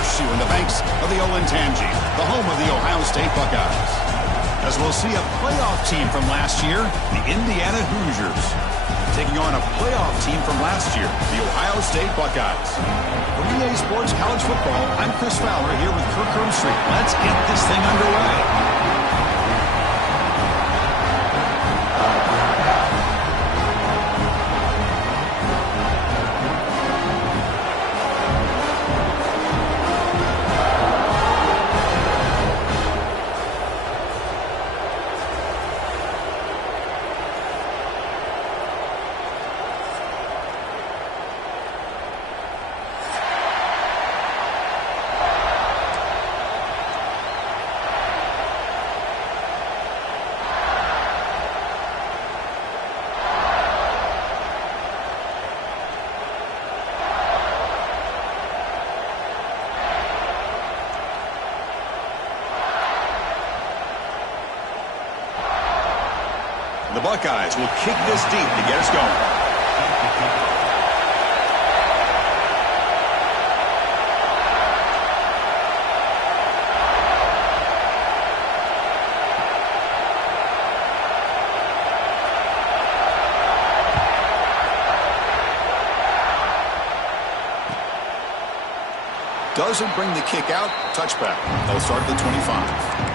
horseshoe in the banks of the Olentangy, the home of the Ohio State Buckeyes. As we'll see a playoff team from last year, the Indiana Hoosiers, taking on a playoff team from last year, the Ohio State Buckeyes. For EA Sports College Football, I'm Chris Fowler here with Kirk Herbstreit. Let's get this thing underway. The Buckeyes will kick this deep to get us going. Doesn't bring the kick out. Touchback. They'll start at the 25.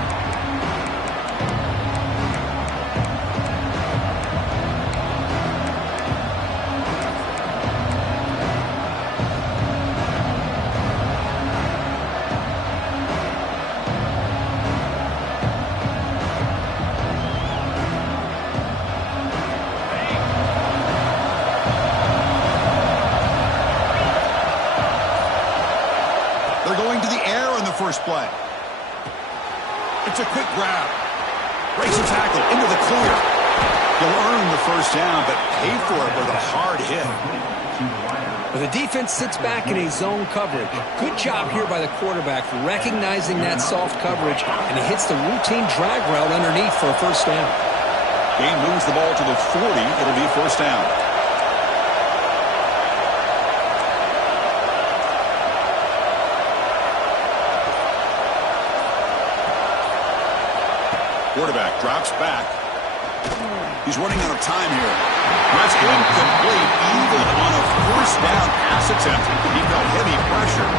First play. It's a quick grab. Breaks a tackle into the clear. He'll earn the first down, but pay for it with a hard hit. Well, the defense sits back in a zone coverage. Good job here by the quarterback recognizing that soft coverage, and he hits the routine drag route underneath for a first down. Game moves the ball to the 40. It'll be first down. Quarterback drops back. He's running out of time here. That's incomplete, even on a first down pass attempt. He felt heavy pressure.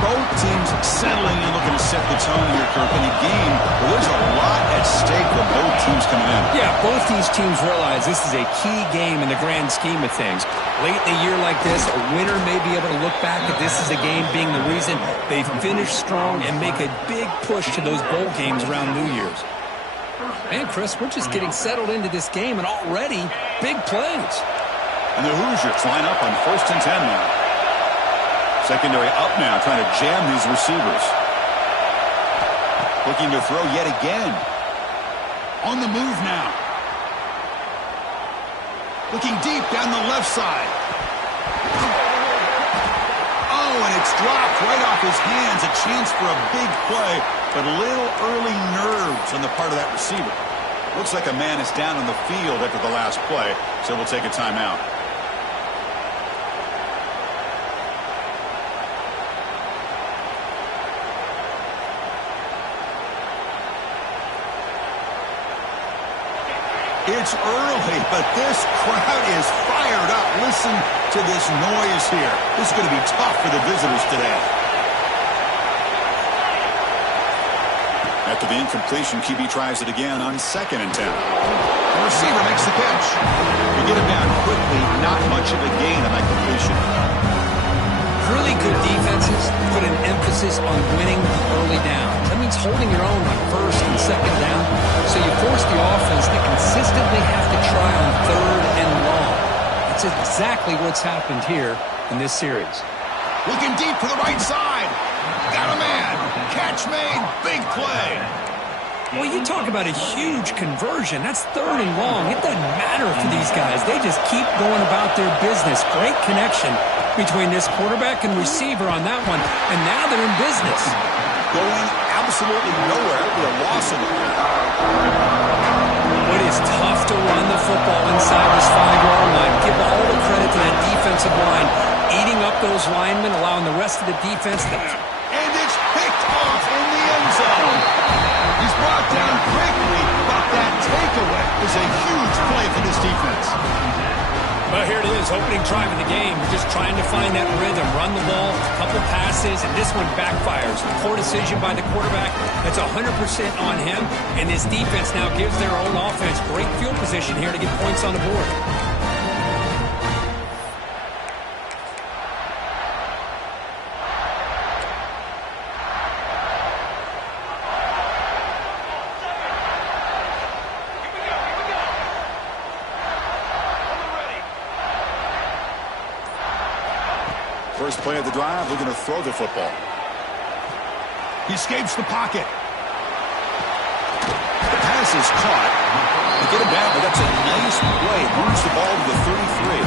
Both teams settling and looking to set the tone here, Kirk, in a game where there's a lot at stake for both teams coming in. Yeah, both these teams realize this is a key game in the grand scheme of things. Late in a year like this, a winner may be able to look back at this as a game being the reason they finish strong and make a big push to those bowl games around New Year's. Man, Chris, we're just getting settled into this game, and already big plays. And the Hoosiers line up on 1st and 10 now. Secondary up now, trying to jam these receivers. Looking to throw yet again. On the move now. Looking deep down the left side. Oh, and it's dropped right off his hands. A chance for a big play, but a little early nerves on the part of that receiver. Looks like a man is down on the field after the last play, so we'll take a timeout. It's early, but this crowd is fired up. Listen to this noise here. This is going to be tough for the visitors today. After the incompletion, QB tries it again on 2nd and 10. The receiver makes the catch. You get him down quickly, not much of a gain on that completion. Really good defenses put an emphasis on winning the early downs. That means holding your own on 1st and 2nd down, so you force the offense to consistently have to try on 3rd and long. That's exactly what's happened here in this series. Looking deep for the right side. Got a man. Catch made. Big play. Well, you talk about a huge conversion. That's 3rd and long. It doesn't matter for these guys. They just keep going about their business. Great connection between this quarterback and receiver on that one, and now they're in business. Going absolutely nowhere with a loss of it. It is tough to run the football inside this 5-yard line. Give all the credit to that defensive line, eating up those linemen, allowing the rest of the defense to... And breakaway is a huge play for this defense. Well, here it is, opening drive of the game. Just trying to find that rhythm, run the ball, a couple passes, and this one backfires. Poor decision by the quarterback. That's 100% on him, and this defense now gives their own offense great field position here to get points on the board. First play of the drive, we're going to throw the football. He escapes the pocket. The pass is caught. They get him down, but that's a nice play. Moves the ball to the 33.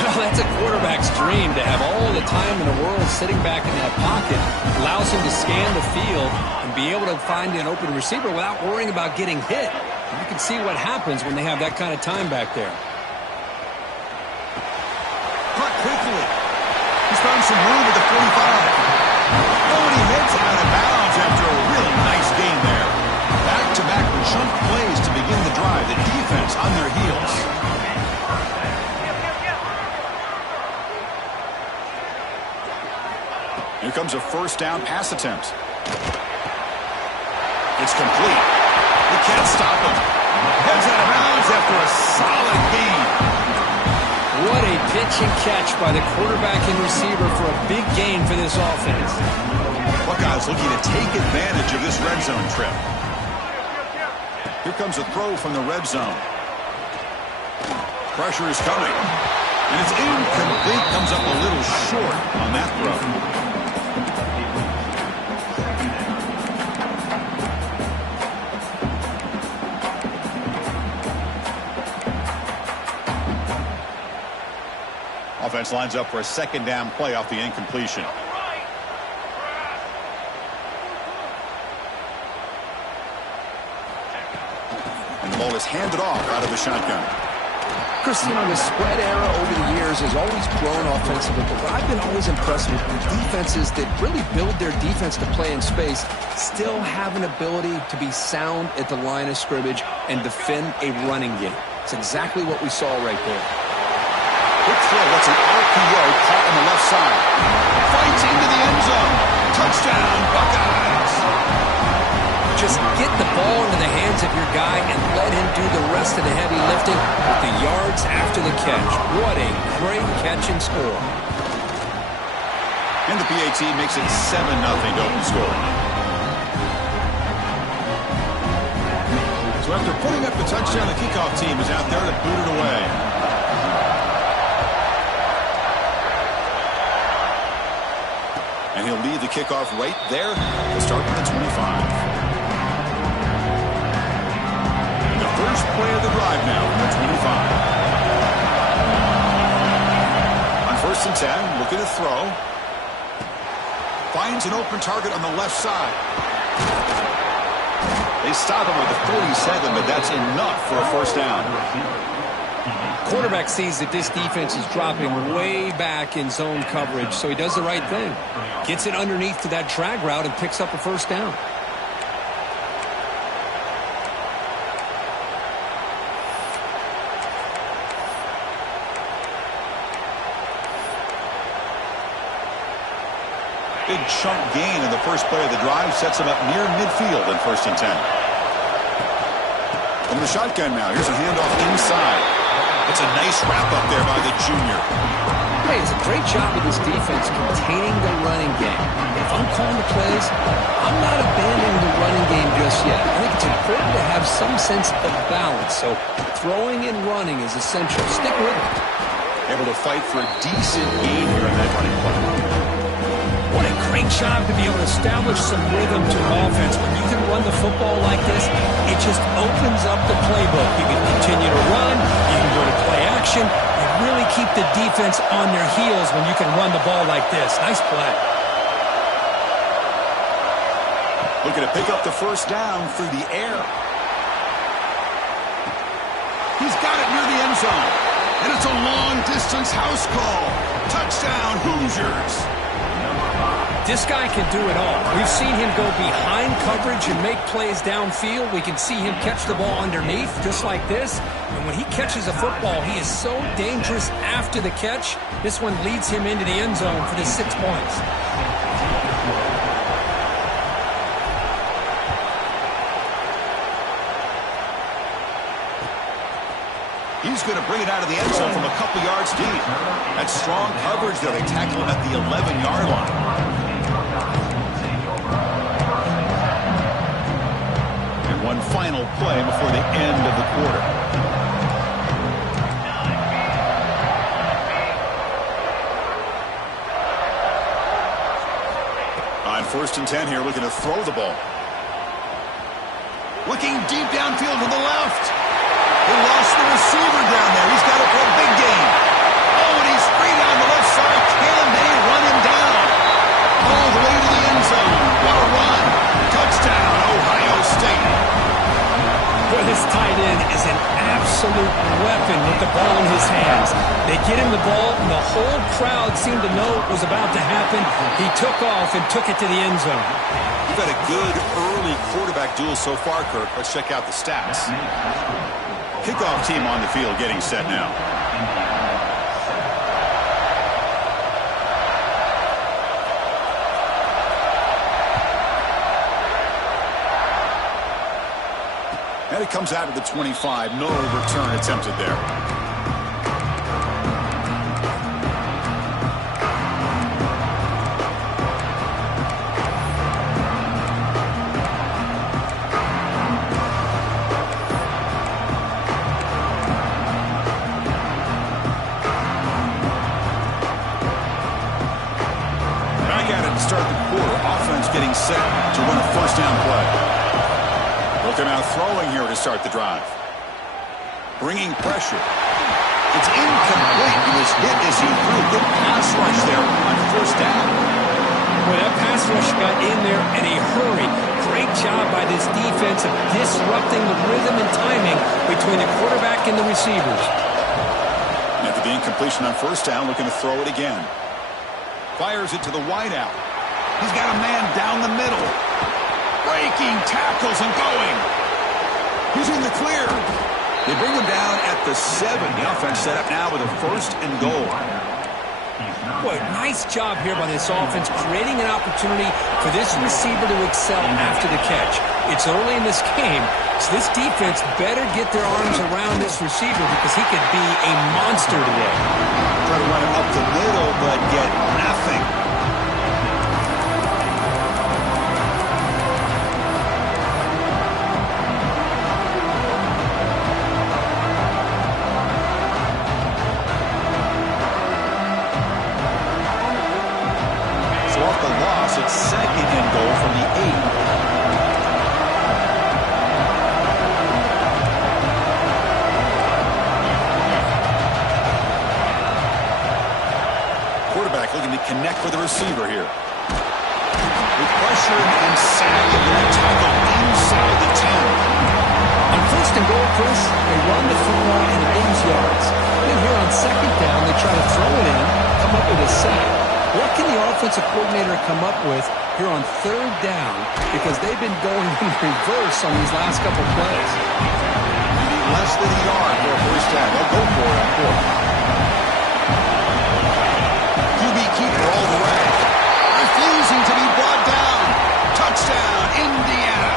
Well, that's a quarterback's dream to have all the time in the world sitting back in that pocket. Allows him to scan the field and be able to find an open receiver without worrying about getting hit. You can see what happens when they have that kind of time back there. Quickly. He's found some room at the 45. Oh, and he heads out of bounds after a really nice gain there. Back-to-back chunk plays to begin the drive. The defense on their heels. Here comes a first down pass attempt. It's complete. He can't stop him. Heads out of bounds after a solid gain. What a pitch and catch by the quarterback and receiver for a big gain for this offense. Buckeyes looking to take advantage of this red zone trip. Here comes a throw from the red zone. Pressure is coming. And it's incomplete. Comes up a little short on that throw. Offense lines up for a second down play off the incompletion. And the ball is handed off out of the shotgun. Chris, you know, the spread era over the years has always grown offensively, but I've been always impressed with defenses that really build their defense to play in space, still have an ability to be sound at the line of scrimmage and defend a running game. It's exactly what we saw right there. Quick throw, that's an RPO caught on the left side. Fights into the end zone. Touchdown, Buckeyes. Just get the ball into the hands of your guy and let him do the rest of the heavy lifting with the yards after the catch. What a great catch and score. And the PAT makes it 7-0 to open score. So after putting up the touchdown, the kickoff team is out there to boot it away. And he'll lead the kickoff right there to start with the 25. The first play of the drive now from the 25. On 1st and 10, looking to throw. Finds an open target on the left side. They stop him with the 47, but that's enough for a first down. Quarterback sees that this defense is dropping way back in zone coverage, so he does the right thing. Gets it underneath to that drag route and picks up a first down. Big chunk gain in the first play of the drive sets him up near midfield in 1st and 10. From the shotgun now, here's a handoff inside. It's a nice wrap up there by the junior. Hey, it's a great job with this defense containing the running game. If I'm calling the plays, I'm not abandoning the running game just yet. I think it's important to have some sense of balance. So throwing and running is essential. Stick with it. Able to fight for a decent gain here in that running play. What a great job to be able to establish some rhythm to an offense. When you can run the football like this, it just opens up the playbook. You can continue to run. You can go to play action. You really keep the defense on their heels when you can run the ball like this. Nice play. Looking to pick up the first down through the air. He's got it near the end zone. And it's a long-distance house call. Touchdown, Hoosiers. This guy can do it all. We've seen him go behind coverage and make plays downfield. We can see him catch the ball underneath, just like this. And when he catches a football, he is so dangerous after the catch. This one leads him into the end zone for the 6 points. He's going to bring it out of the end zone from a couple yards deep. That's strong coverage there. They tackle him at the 11-yard line. And one final play before the end of the quarter. On 1st and 10 here, looking to throw the ball. Looking deep downfield to the left. He lost the receiver down there. He's got it for a big gain. Oh, and he's free down the left side. Can they run him down? All the way to the end zone. What a run. Touchdown, Ohio State. Well, this tight end is an absolute weapon with the ball in his hands. They get him the ball, and the whole crowd seemed to know it was about to happen. He took off and took it to the end zone. You've had a good early quarterback duel so far, Kirk. Let's check out the stats. Kickoff team on the field getting set now. And it comes out of the 25. No return attempted there. Start the quarter. Offense getting set to run a 1st down play. Looking out throwing here to start the drive. Bringing pressure. It's incomplete. He was hit as he threw. Good pass rush there on 1st down. Well, that pass rush got in there in a hurry. Great job by this defense of disrupting the rhythm and timing between the quarterback and the receivers. After the incompletion on 1st down, looking to throw it again. Fires it to the wideout. He's got a man down the middle. Breaking tackles and going. He's in the clear. They bring him down at the 7. The offense set up now with a 1st and goal. Boy, nice job here by this offense, creating an opportunity for this receiver to excel after the catch. It's early in this game, so this defense better get their arms around this receiver because he could be a monster today. Try to run it up the middle, but get nothing. So off the loss, it's 2nd and goal from the 8. Looking to connect with the receiver here. With pressure and sagging, that tackle inside the 10. On 1st and goal, Chris, they run the football and lose yards. Then here on 2nd down, they try to throw it in, come up with a sack. What can the offensive coordinator come up with here on 3rd down? Because they've been going in reverse on these last couple plays. Less than a yard for a 1st down. They'll go for it on 4th. Keeper all the way. Refusing to be brought down. Touchdown, Indiana.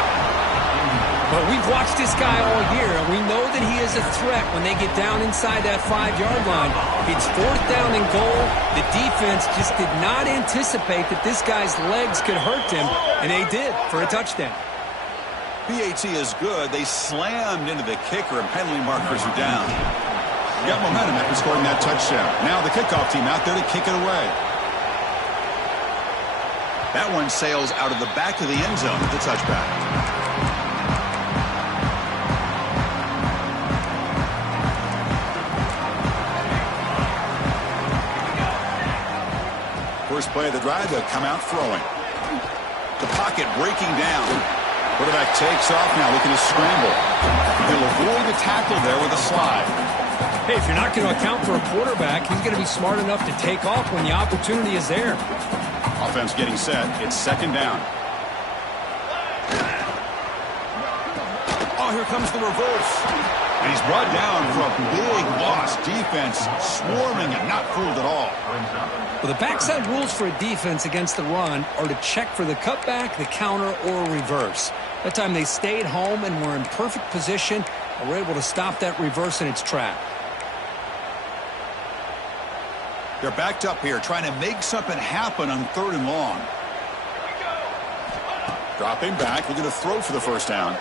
But we've watched this guy all year, and we know that he is a threat when they get down inside that 5-yard line. It's 4th down and goal. The defense just did not anticipate that this guy's legs could hurt him, and they did for a touchdown. PAT is good. They slammed into the kicker, and penalty markers are down. Got momentum after scoring that touchdown. Now the kickoff team out there to kick it away. That one sails out of the back of the end zone with the touchback. First play of the drive, they'll come out throwing. The pocket breaking down. Quarterback takes off now, looking to scramble. He'll avoid the tackle there with a slide. Hey, if you're not going to account for a quarterback, he's going to be smart enough to take off when the opportunity is there. Offense getting set. It's second down. Oh, here comes the reverse. And he's brought down for a big loss. Defense swarming and not fooled at all. Well, the backside rules for a defense against the run are to check for the cutback, the counter, or reverse. That time they stayed home and were in perfect position and were able to stop that reverse in its track. They're backed up here trying to make something happen on 3rd and long. Dropping back, looking to throw for the first down.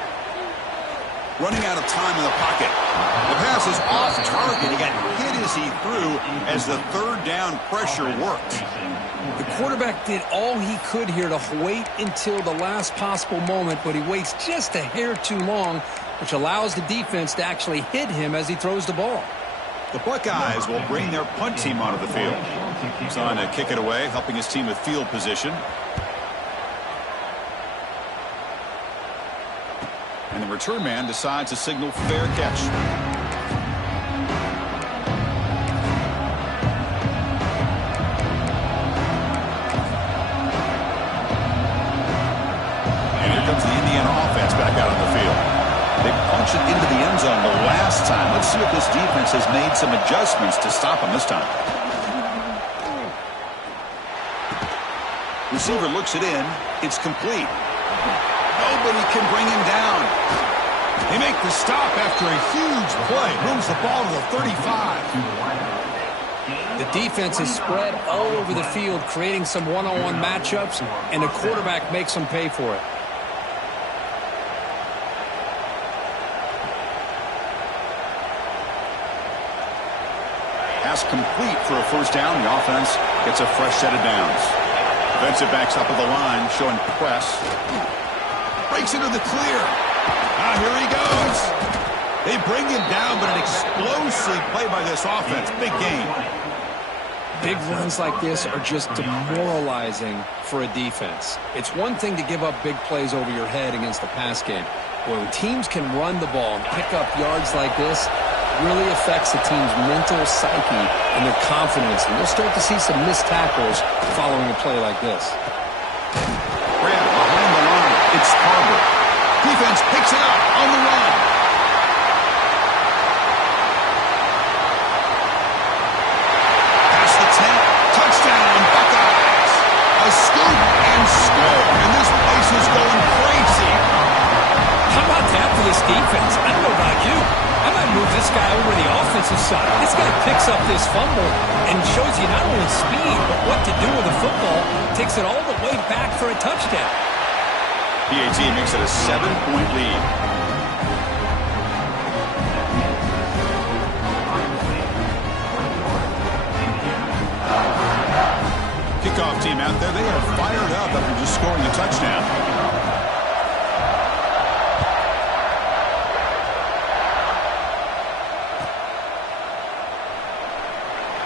Running out of time in the pocket. The pass is off target. He got hit as he threw as the 3rd down pressure worked. The quarterback did all he could here to wait until the last possible moment, but he waits just a hair too long, which allows the defense to actually hit him as he throws the ball. The Buckeyes will bring their punt team onto the field. He's on to kick it away, helping his team with field position. And the return man decides to signal fair catch. And here comes the Indiana offense back out on the field. They punched it into the end zone the last time. Let's see if this defense has made some adjustments to stop them this time. Receiver looks it in. It's complete. Nobody can bring him down. They make the stop after a huge play. Moves the ball to the 35. The defense is spread all over the field, creating some one-on-one matchups, and the quarterback makes them pay for it. Pass complete for a first down. The offense gets a fresh set of downs. Defensive backs up at the line, showing press. Breaks into the clear. Ah, here he goes. They bring him down, but an explosive play by this offense. Big game. Big runs like this are just demoralizing for a defense. It's one thing to give up big plays over your head against the pass game. When teams can run the ball and pick up yards like this, it really affects the team's mental psyche and their confidence. And you'll start to see some missed tackles following a play like this. Grab behind the line. It's Harbor. Defense picks it up on the run. Past the 10. Touchdown, Buckeyes. A scoop and score. And this place is going crazy. How about that for this defense? I don't know about you. I might move this guy over to the offensive side. This guy picks up this fumble and shows you not only speed, but what to do with the football. Takes it all the way back for a touchdown. PAT makes it a 7-point lead. Kickoff team out there. They are fired up after just scoring a touchdown.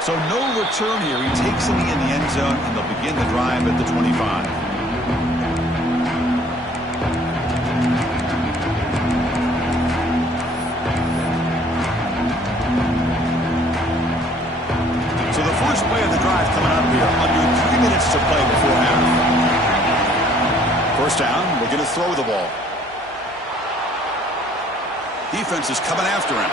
So no return here. He takes it in the end zone, and they'll begin the drive at the 25. So the first play of the drive coming up here. Under 3 minutes to play before half. First down, we're going to throw the ball. Defense is coming after him.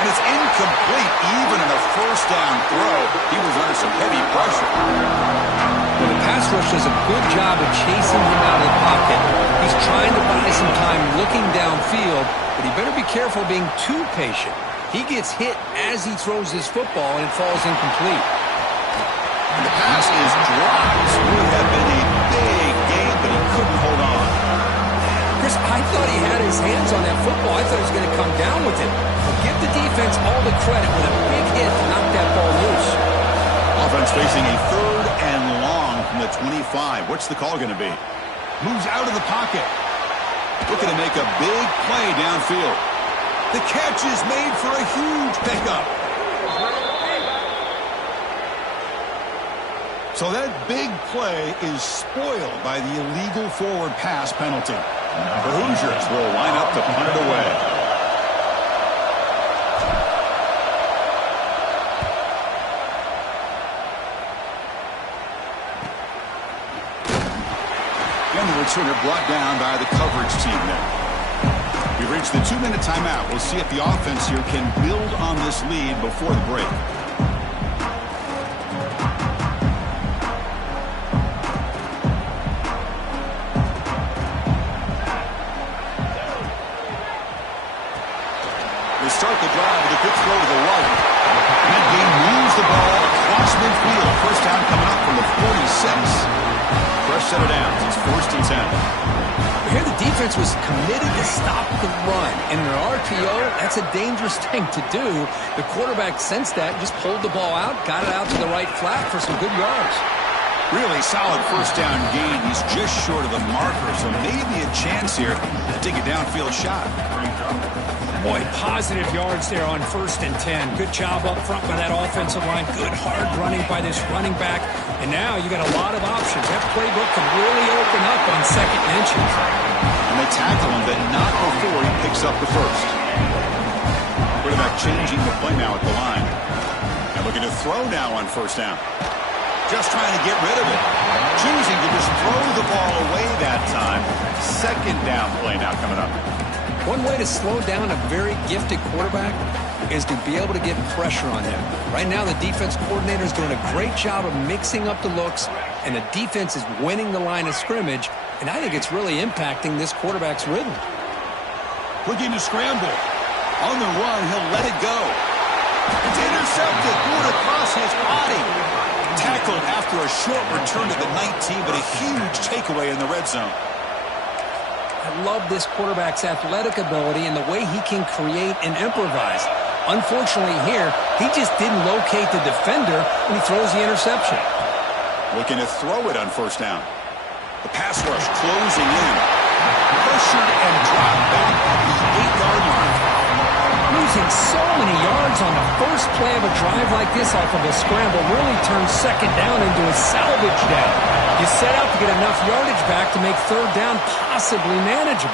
And it's incomplete, even in a first down throw. He was under some heavy pressure. Well, the pass rush does a good job of chasing him out of the pocket. He's trying to buy some time looking downfield, but he better be careful being too patient. He gets hit as he throws his football, and it falls incomplete. And the pass is dropped. Would have been a big game, but he couldn't hold on. Chris, I thought he had his hands on that football. I thought he was going to come down with it. But give the defense all the credit with a big hit to knock that ball loose. Offense facing a 3rd and long from the 25. What's the call going to be? Moves out of the pocket. Looking to make a big play downfield. The catch is made for a huge pickup. So that big play is spoiled by the illegal forward pass penalty. The Hoosiers will line up to punt it away. defender returner brought down by the coverage team there. We've reached the 2-minute timeout. We'll see if the offense here can build on this lead before the break. They start the drive with a quick throw to the right. And that game moves the ball across midfield. First down coming up from the 46. Fresh set of downs. It's 1st and 10. Here the defense was committed to stop the run. And in an RPO, that's a dangerous thing to do. The quarterback sensed that, just pulled the ball out, got it out to the right flat for some good yards. Really solid first down gain. He's just short of the marker, so maybe a chance here to take a downfield shot. Boy, positive yards there on 1st and 10. Good job up front by that offensive line. Good hard running by this running back. And now you got a lot of options. That playbook can really open up on 2nd and inches. And they tackle him, but not before he picks up the first. Quarterback changing the play now at the line. And looking to throw now on 1st down. Just trying to get rid of it. Choosing to just throw the ball away that time. 2nd down play now coming up. One way to slow down a very gifted quarterback is to be able to get pressure on him. Right now, the defense coordinator is doing a great job of mixing up the looks, and the defense is winning the line of scrimmage, and I think it's really impacting this quarterback's rhythm. Looking to scramble. On the run, he'll let it go. It's intercepted. Threw it across his body. Tackled after a short return to the 19, but a huge takeaway in the red zone. I love this quarterback's athletic ability and the way he can create and improvise. Unfortunately here, he just didn't locate the defender when he throws the interception. Looking to throw it on 1st down. The pass rush closing in. Pressured and dropped back at the 8-yard line. Losing so many yards on the first play of a drive like this off of a scramble really turns 2nd down into a salvage down. You set out to get enough yardage back to make 3rd down possibly manageable.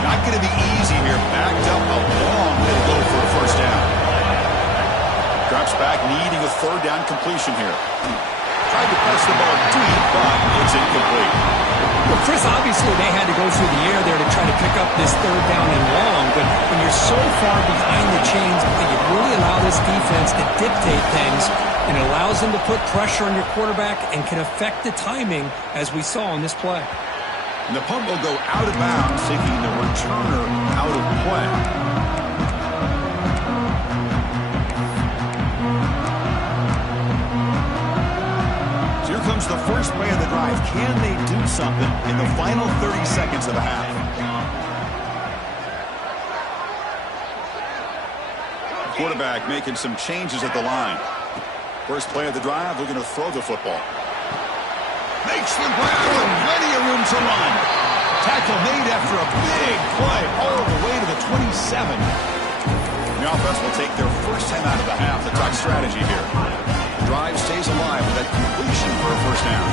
Not going to be easy here. Backed up a long way to go for a 1st down. Drops back, needing a 3rd down completion here. Tried to pass the ball deep, but it's incomplete. Well, Chris, obviously they had to go through the air there to try to pick up this 3rd down and long, but when you're so far behind the chains, you really allow this defense to dictate things, and it allows them to put pressure on your quarterback and can affect the timing, as we saw on this play. And the punt will go out of bounds, taking the returner out of play. Here comes the first play of the drive. Can they do something in the final 30 seconds of the half? Quarterback making some changes at the line. First play of the drive, we're going to throw the football. Makes the grab with plenty of room to run. Tackle made after a big play all the way to the 27. The offense will take their first time out of the half. The talk strategy here. Drive stays alive with that completion for a 1st down.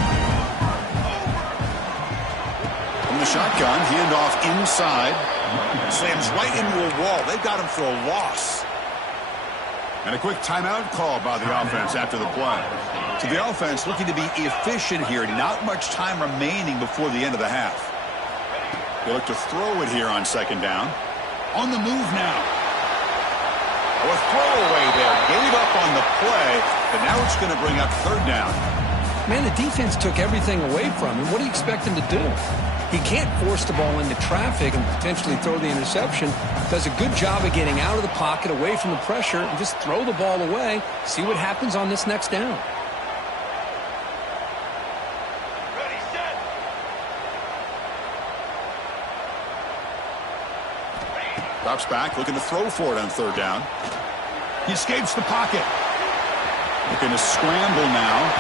From the shotgun, handoff inside. Slams right into a wall. They've got him for a loss. And a quick timeout call by the offense after the play. So the offense looking to be efficient here. Not much time remaining before the end of the half. They look to throw it here on 2nd down. On the move now. A throwaway there. Gave up on the play, but now it's going to bring up 3rd down. Man, the defense took everything away from him. What do you expect him to do? He can't force the ball into traffic and potentially throw the interception. Does a good job of getting out of the pocket, away from the pressure, and just throw the ball away. See what happens on this next down. Ready, set. Drops back, looking to throw for it on 3rd down. He escapes the pocket. Looking to scramble now.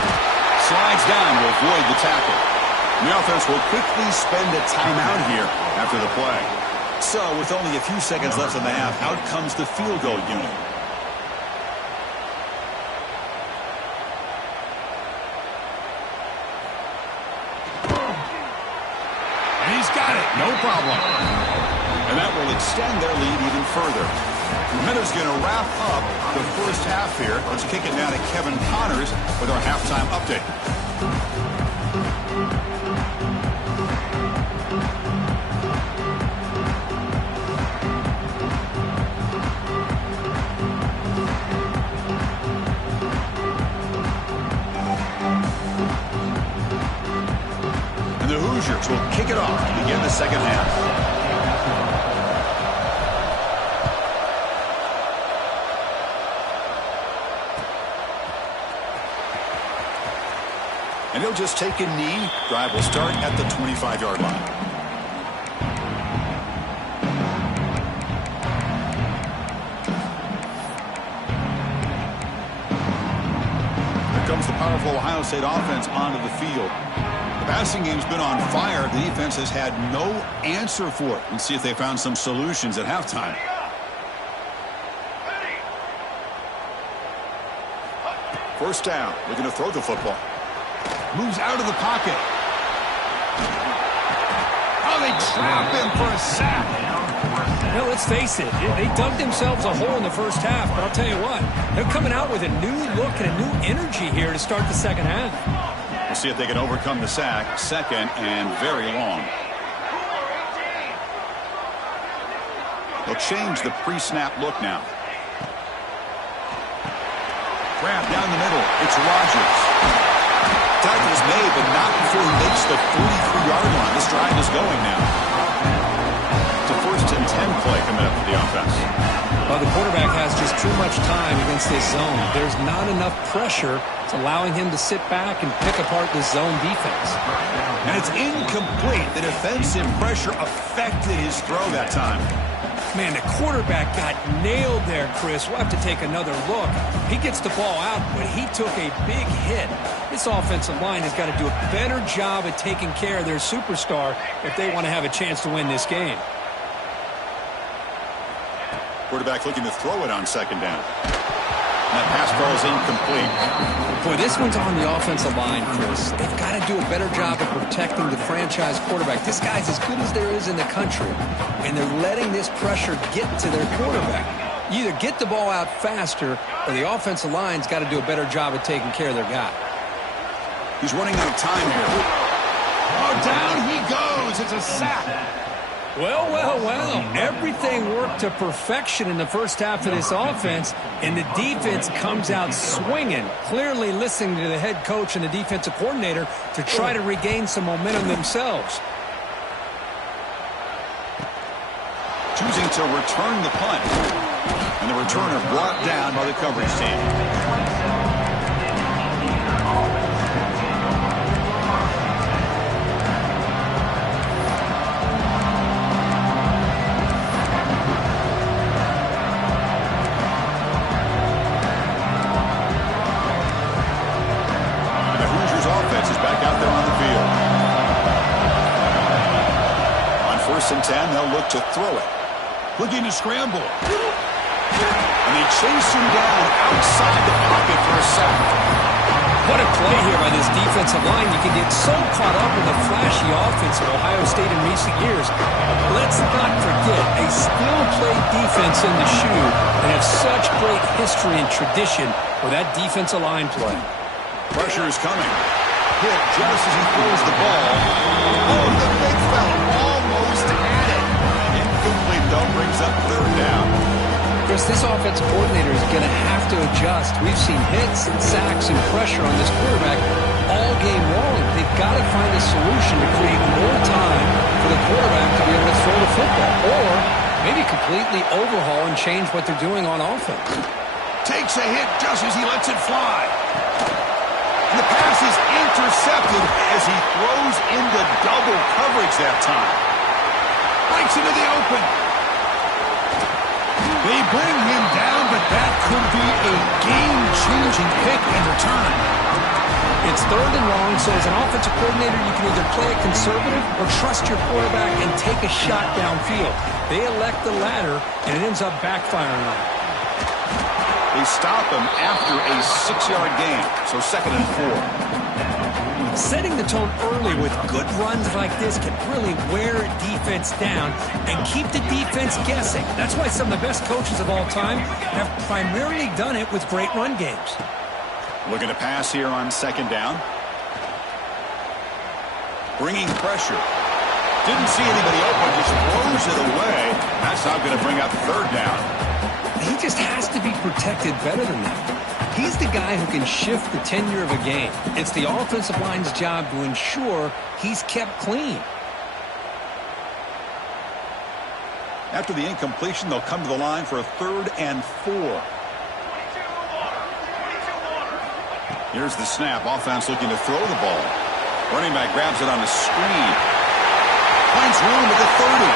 Slides down to avoid the tackle. The offense will quickly spend a timeout here after the play. So, with only a few seconds left in the half, out comes the field goal unit. And he's got it. No problem. And that will extend their lead even further. Minnesota going to wrap up the first half here. Let's kick it down to Kevin Connors with our halftime update. And the Hoosiers will kick it off to begin the second half. And he'll just take a knee. Drive will start at the 25-yard line. Here comes the powerful Ohio State offense onto the field. The passing game's been on fire. The defense has had no answer for it. Let's see if they found some solutions at halftime. First down. Looking to throw the football. Moves out of the pocket. Oh, they trap him for a sack. Well, let's face it. They dug themselves a hole in the first half, but I'll tell you what. They're coming out with a new look and a new energy here to start the second half. We'll see if they can overcome the sack. Second and very long. They'll change the pre-snap look now. Grab down the middle. It's Rodgers. Tackle is made, but not before he makes the 43-yard line. This drive is going now. It's a 1st and 10 play coming up for the offense. Well, the quarterback has just too much time against this zone. There's not enough pressure. It's allowing him to sit back and pick apart the zone defense. And it's incomplete. The defensive pressure affected his throw that time. Man, the quarterback got nailed there, Chris. We'll have to take another look. He gets the ball out, but he took a big hit. This offensive line has got to do a better job at taking care of their superstar if they want to have a chance to win this game. Quarterback looking to throw it on second down. And that pass falls incomplete. Boy, this one's on the offensive line, Chris. They've got to do a better job of protecting the franchise quarterback. This guy's as good as there is in the country, and they're letting this pressure get to their quarterback. You either get the ball out faster, or the offensive line's got to do a better job of taking care of their guy. He's running out of time here. Oh, down he goes. It's a sack. Well, well, well. Everything worked to perfection in the first half of this offense, and the defense comes out swinging, clearly listening to the head coach and the defensive coordinator to try to regain some momentum themselves. Choosing to return the punt. And the returner brought down by the coverage team. And 10, they'll look to throw it. Looking to scramble. And they chase him down outside the pocket for a sack. What a play here by this defensive line. You can get so caught up in the flashy offense of Ohio State in recent years. Let's not forget, a still-play defense in the shoe and have such great history and tradition with that defensive line play. Pressure is coming. Hit just as he throws the ball. Oh, the big fella almost had it. Incomplete, though, brings up third down. Chris, this offensive coordinator is going to have to adjust. We've seen hits and sacks and pressure on this quarterback all game long. They've got to find a solution to create more time for the quarterback to be able to throw the football, or maybe completely overhaul and change what they're doing on offense. Takes a hit just as he lets it fly. And the pass is intercepted as he throws into double coverage that time. Breaks into the open. They bring him down, but that could be a game-changing pick and return. It's third and long, so as an offensive coordinator, you can either play it conservative or trust your quarterback and take a shot downfield. They elect the latter, and it ends up backfiring on them. They stop him after a 6-yard gain, so 2nd and 4. Setting the tone early with good runs like this can really wear a defense down and keep the defense guessing. That's why some of the best coaches of all time have primarily done it with great run games. Looking to pass here on second down. Bringing pressure. Didn't see anybody open, just throws it away. That's not going to bring up third down. He just has to be protected better than that. He's the guy who can shift the tenure of a game. It's the offensive line's job to ensure he's kept clean. After the incompletion, they'll come to the line for a 3rd and 4. Here's the snap. Offense looking to throw the ball. Running back grabs it on the screen. Finds room at the 30.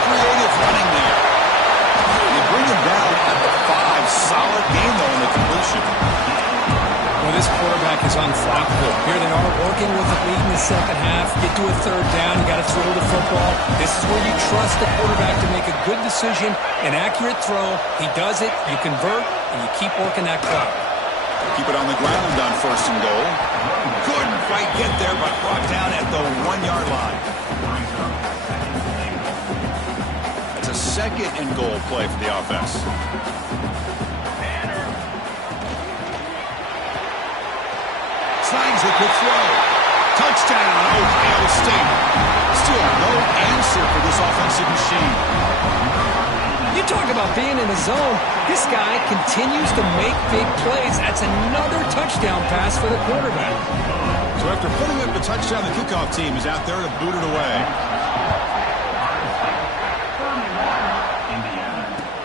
Creative running there. They bring him down at the 5. Solid game, though, in the completion. Well, this quarterback is unflappable. Here they are working with the lead in the second half. Get to a 3rd down. You got to throw the football. This is where you trust the quarterback to make a good decision, an accurate throw. He does it. You convert, and you keep working that clock. Keep it on the ground on 1st and goal. Couldn't quite get there, but brought down at the 1-yard line. That's a 2nd and goal play for the offense. Slides a quick throw. Touchdown, Ohio State. Still no answer for this offensive machine. You talk about being in the zone. This guy continues to make big plays. That's another touchdown pass for the quarterback. So after putting up the touchdown, the kickoff team is out there to boot it away.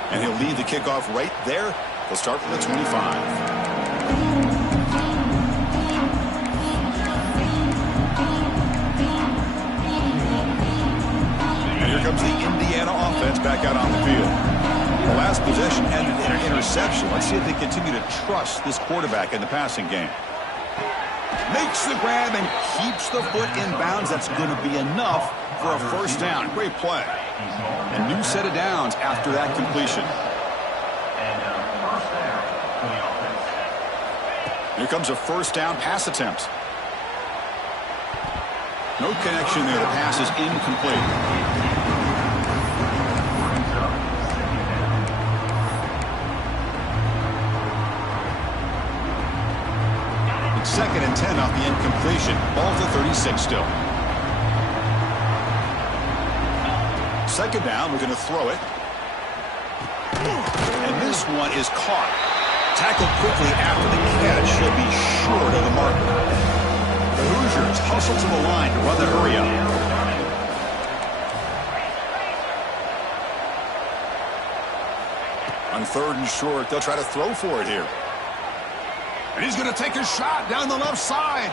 And he'll lead the kickoff right there. They'll start from the 25. Here comes the Indiana offense back out on the field. The last possession ended in an interception. Let's see if they continue to trust this quarterback in the passing game. Makes the grab and keeps the foot in bounds. That's going to be enough for a 1st down. Great play. A new set of downs after that completion. Here comes a 1st down pass attempt. No connection there. The pass is incomplete. 2nd and 10 off the incompletion. Ball to 36 still. 2nd down, we're going to throw it. And this one is caught. Tackled quickly after the catch. He'll be short of the marker. The Hoosiers hustle to the line to run the hurry up. On 3rd and short, they'll try to throw for it here. And he's going to take a shot down the left side.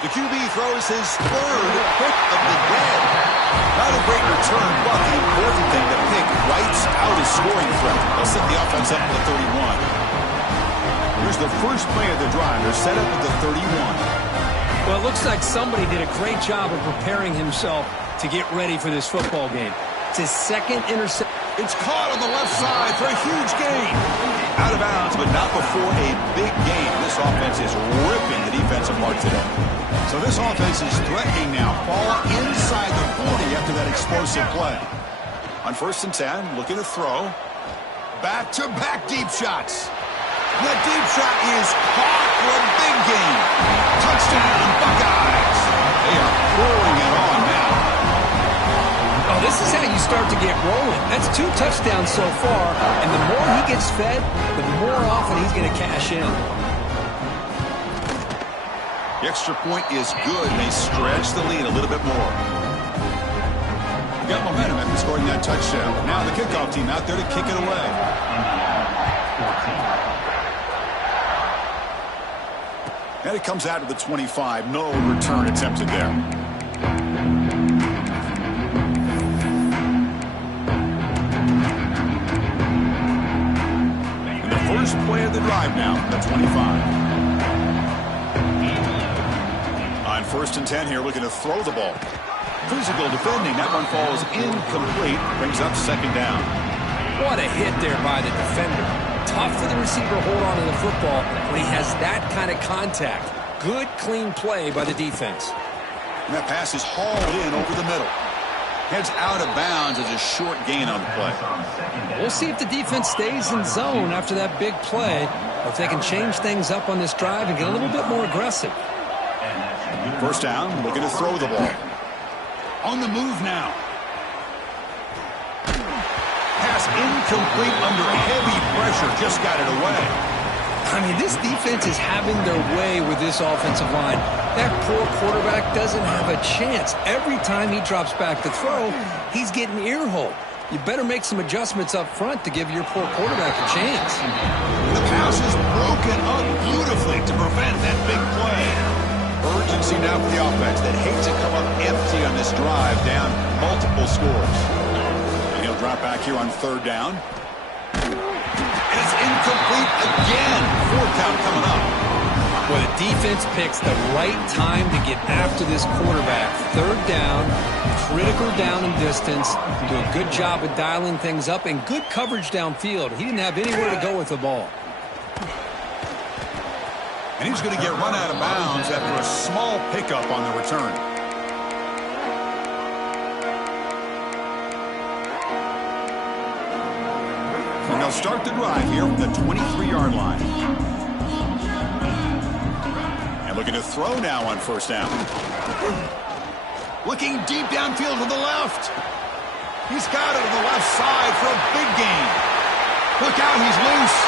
The QB throws his 3rd pick of the day. Not a great return, but the important thing, the pick writes out his scoring threat. They'll set the offense up at the 31. Here's the first play of the drive. They're set up at the 31. Well, it looks like somebody did a great job of preparing himself to get ready for this football game. It's his 2nd interception. It's caught on the left side for a huge gain. Out of bounds, but not before a big gain. This offense is ripping the defense apart today. So this offense is threatening now. Ball inside the 40 after that explosive play. On 1st and 10, looking to throw. Back-to-back deep shots. The deep shot is caught for a big gain. Touchdown, Buckeyes. They are pouring it on now. Oh, this is how you start to get rolling. That's 2 touchdowns so far, and the more he gets fed, the more often he's going to cash in. The extra point is good. They stretch the lead a little bit more. Got momentum after scoring that touchdown. Now the kickoff team out there to kick it away. And it comes out of the 25. No return attempted there. First play of the drive now, the 25. On 1st and 10 here, looking to throw the ball. Physical defending, that one falls incomplete, brings up 2nd down. What a hit there by the defender. Tough for the receiver to hold on to the football when he has that kind of contact. Good, clean play by the defense. And that pass is hauled in over the middle. Heads out of bounds as a short gain on the play. We'll see if the defense stays in zone after that big play, or if they can change things up on this drive and get a little bit more aggressive. First down, looking to throw the ball. On the move now. Pass incomplete under heavy pressure. Just got it away. I mean, this defense is having their way with this offensive line. That poor quarterback doesn't have a chance. Every time he drops back to throw, he's getting ear-hole. You better make some adjustments up front to give your poor quarterback a chance. The pass is broken up beautifully to prevent that big play. Urgency now for the offense that hates to come up empty on this drive, down multiple scores. And he'll drop back here on third down. And it's incomplete again. Fourth down coming up. Well, the defense picks the right time to get after this quarterback. Third down, critical down and distance. Do a good job of dialing things up and good coverage downfield. He didn't have anywhere to go with the ball. And he's going to get run out of bounds after a small pickup on the return. And they'll start the drive here from the 23-yard line. And looking to throw now on first down. Looking deep downfield to the left. He's got it on the left side for a big gain. Look out, he's loose.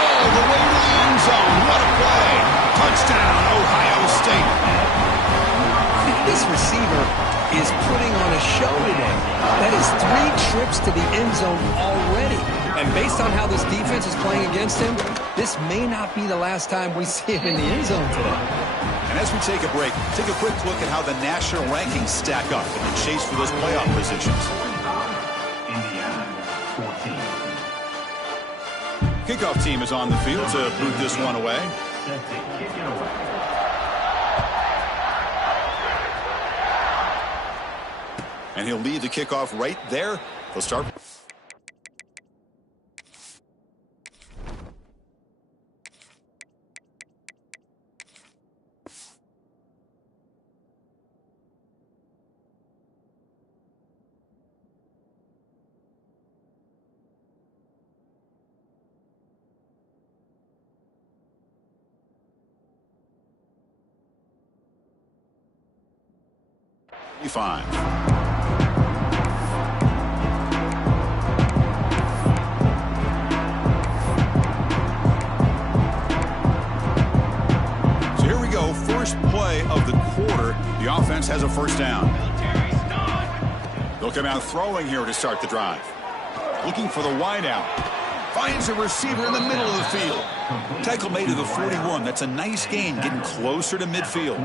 Oh, the way to the end zone. What a play. Touchdown, Ohio State. This receiver is putting on a show today. That is 3 trips to the end zone already. And based on how this defense is playing against him, this may not be the last time we see him in the end zone today. And as we take a break, take a quick look at how the national rankings stack up in the chase for those playoff positions. Kickoff team is on the field to boot this one away. And he'll lead the kickoff right there. They'll start. Fine. So here we go. First play of the quarter. The offense has a first down. They'll come out throwing here to start the drive. Looking for the wideout. Finds a receiver in the middle of the field. Tackle made to the 41. That's a nice gain, getting closer to midfield.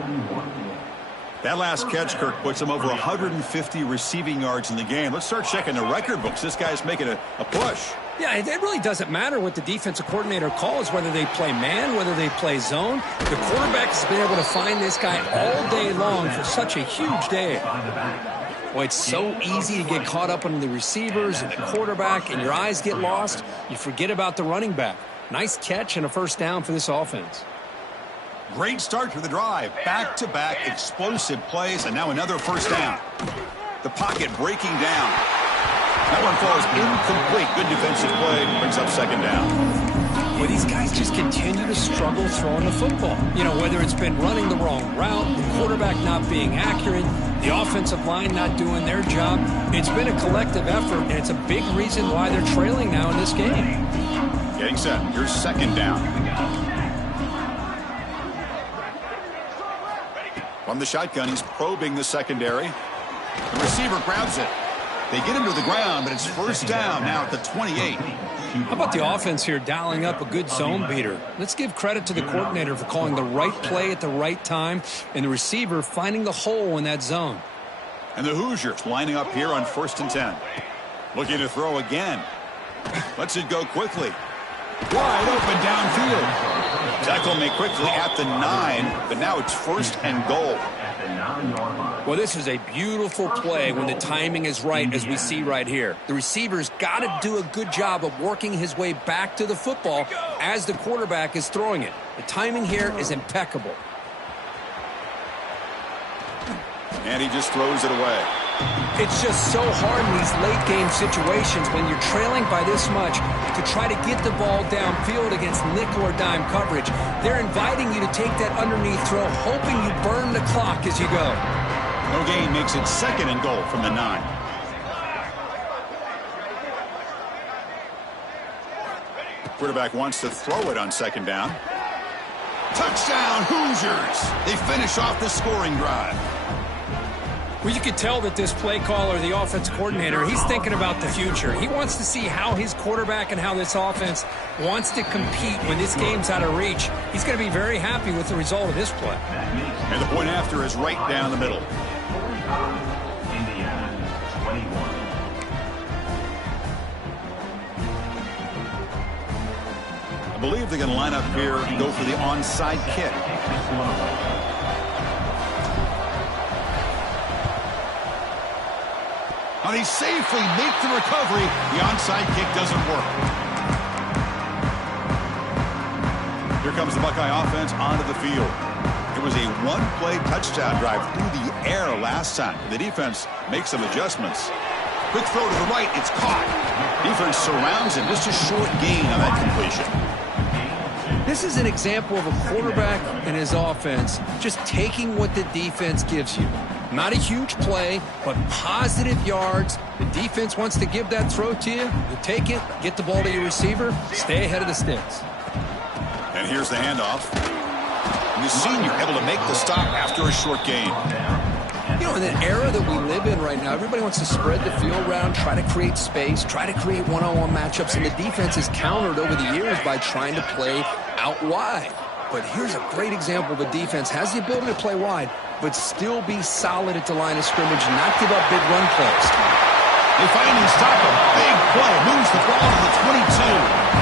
That last catch, Kirk, puts him over 150 receiving yards in the game. Let's start checking the record books. This guy's making a push. Yeah, it really doesn't matter what the defensive coordinator calls, whether they play man, whether they play zone. The quarterback has been able to find this guy all day long for such a huge day. Well, it's so easy to get caught up on the receivers and the quarterback, and your eyes get lost. You forget about the running back. Nice catch and a first down for this offense. Great start to the drive. Back-to-back explosive plays, and now another first down. The pocket breaking down. That one falls incomplete. Good defensive play. Brings up second down. Well, these guys just continue to struggle throwing the football. You know, whether it's been running the wrong route, the quarterback not being accurate, the offensive line not doing their job. It's been a collective effort, and it's a big reason why they're trailing now in this game. Getting set. Here's second down. From the shotgun, he's probing the secondary. The receiver grabs it. They get him to the ground, but it's first down now at the 28. How about the offense here dialing up a good zone beater? Let's give credit to the coordinator for calling the right play at the right time and the receiver finding the hole in that zone. And the Hoosiers lining up here on first and 10. Looking to throw again. Lets it go quickly. Wide open downfield. Tackle made quickly at the 9, but now it's first and goal. Well, this is a beautiful play when the timing is right, as we see right here. The receiver's got to do a good job of working his way back to the football as the quarterback is throwing it. The timing here is impeccable. And he just throws it away. It's just so hard in these late-game situations when you're trailing by this much to try to get the ball downfield against nickel or dime coverage. They're inviting you to take that underneath throw, hoping you burn the clock as you go. No gain makes it 2nd and goal from the 9. Quarterback wants to throw it on 2nd down. Touchdown, Hoosiers! They finish off the scoring drive. Well, you could tell that this play caller, the offense coordinator, he's thinking about the future. He wants to see how his quarterback and how this offense wants to compete when this game's out of reach. He's going to be very happy with the result of this play. And the point after is right down the middle. Indiana, 21. I believe they're going to line up here and go for the onside kick. Now they safely make the recovery. The onside kick doesn't work. Here comes the Buckeye offense onto the field. It was a one-play touchdown drive through the air last time. The defense makes some adjustments. Quick throw to the right. It's caught. Defense surrounds him. Just a short gain on that completion. This is an example of a quarterback and his offense just taking what the defense gives you. Not a huge play, but positive yards. The defense wants to give that throw to you. You take it, get the ball to your receiver, stay ahead of the sticks. And here's the handoff. And the senior able to make the stop after a short gain. You know, in the era that we live in right now, everybody wants to spread the field around, try to create space, try to create one-on-one matchups, and the defense is countered over the years by trying to play out wide. But here's a great example of a defense has the ability to play wide, but still be solid at the line of scrimmage and not give up big run plays. They finally stop him. Big play. Moves the ball to the 22.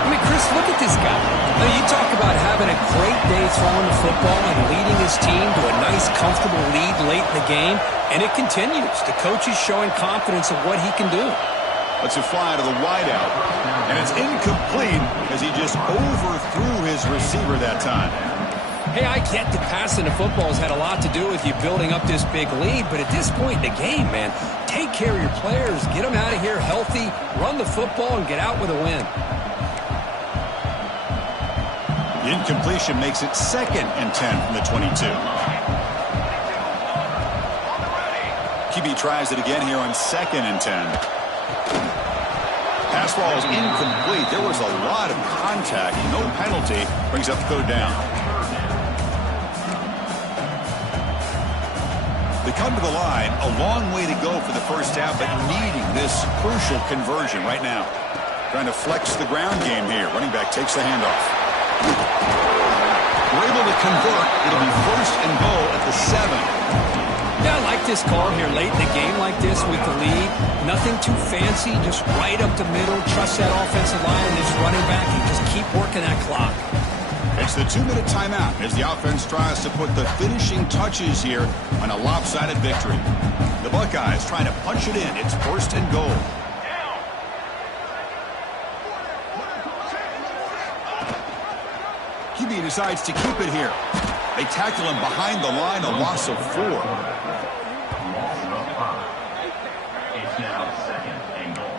I mean, Chris, look at this guy. Now, you talk about having a great day throwing the football and leading his team to a nice, comfortable lead late in the game, and it continues. The coach is showing confidence of what he can do. Lets it fly to the wideout. And it's incomplete as he just overthrew his receiver that time. Hey, I get that passing the football has had a lot to do with you building up this big lead, but at this point in the game, man, take care of your players, get them out of here healthy, run the football, and get out with a win. The incompletion makes it 2nd and 10 from the 22. QB tries it again here on 2nd and 10. Pass ball is incomplete. There was a lot of contact. No penalty. Brings up the third down. They come to the line. A long way to go for the first half, but needing this crucial conversion right now. Trying to flex the ground game here. Running back takes the handoff. We're able to convert. It'll be 1st and goal at the 7. Yeah, I like this call here late in the game like this with the lead. Nothing too fancy, just right up the middle. Trust that offensive line and this running back and just keep working that clock. It's the 2-minute timeout as the offense tries to put the finishing touches here on a lopsided victory. The Buckeyes trying to punch it in. It's 1st and goal. QB decides to keep it here. They tackle him behind the line, a loss of 4. It's now 2nd and goal.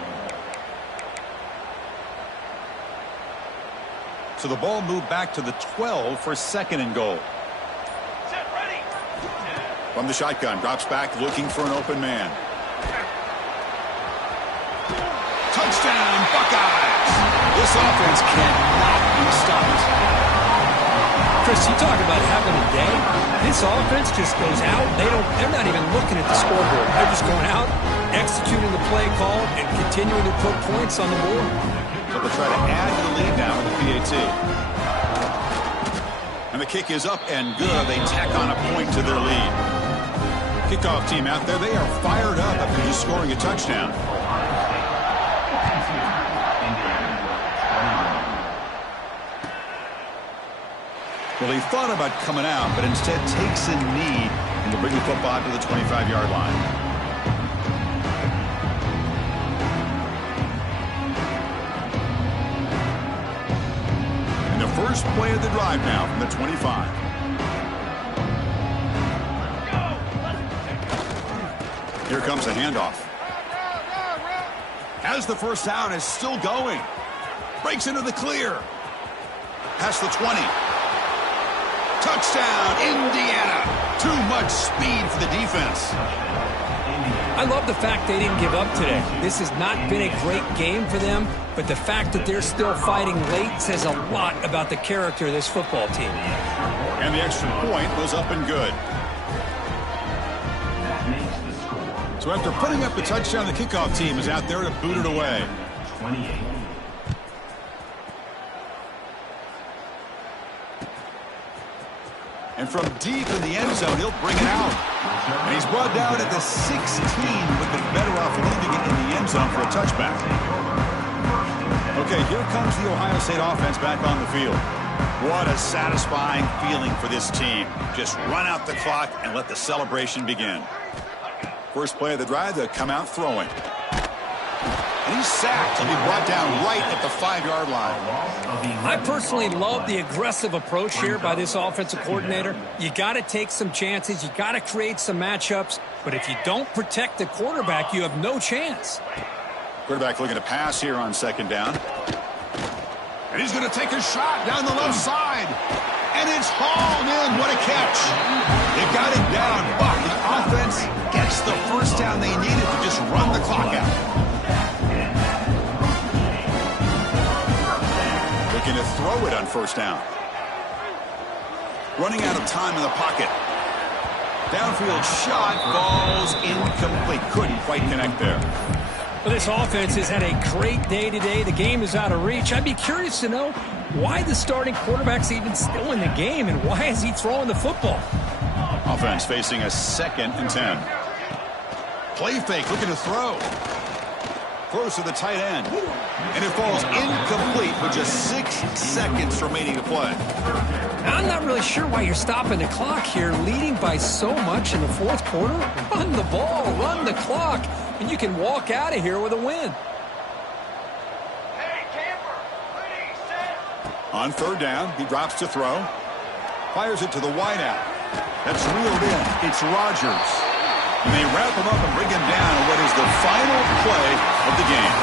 So the ball moved back to the 12 for 2nd and goal. From the shotgun, drops back looking for an open man. Touchdown, Buckeyes! This offense cannot be stopped. Chris, you talk about having a day. This offense just goes out. They're not even looking at the scoreboard. They're just going out, executing the play call, and continuing to put points on the board. So they'll try to add to the lead now with the PAT. And the kick is up and good. They tack on a point to their lead. Kickoff team out there. They are fired up after just scoring a touchdown. Well, he thought about coming out, but instead takes a knee and will bring the football to the 25-yard line. And the first play of the drive now from the 25. Here comes the handoff. Has the first down, is still going. Breaks into the clear. Past the 20. Touchdown, Indiana. Too much speed for the defense. I love the fact they didn't give up today. This has not been a great game for them, but the fact that they're still fighting late says a lot about the character of this football team. And the extra point was up and good. So after putting up the touchdown, the kickoff team is out there to boot it away. 28. And from deep in the end zone, he'll bring it out. And he's brought down at the 16, with the better off leaving it in the end zone for a touchback. Okay, here comes the Ohio State offense back on the field. What a satisfying feeling for this team. Just run out the clock and let the celebration begin. First play of the drive, they'll come out throwing. And he's sacked. He'll be brought down right at the 5-yard line. I personally love the aggressive approach here by this offensive coordinator. You got to take some chances. You got to create some matchups. But if you don't protect the quarterback, you have no chance. Quarterback looking to pass here on second down. And he's going to take a shot down the left side. And it's hauled in. What a catch. They got it down, but the offense gets the first down they needed to just run the clock out. Looking to throw it on first down. Running out of time in the pocket. Downfield shot falls incomplete. Couldn't quite connect there. Well, this offense has had a great day today. The game is out of reach. I'd be curious to know why the starting quarterback's even still in the game, and why is he throwing the football? Offense facing a 2nd and 10. Play fake, looking to throw. Throws to the tight end. And it falls incomplete with just 6 seconds remaining to play. I'm not really sure why you're stopping the clock here, leading by so much in the fourth quarter. Run the ball, run the clock, and you can walk out of here with a win. On third down, he drops to throw. Fires it to the wideout. That's reeled in. It's Rodgers. And they wrap him up and bring him down in what is the final play of the game.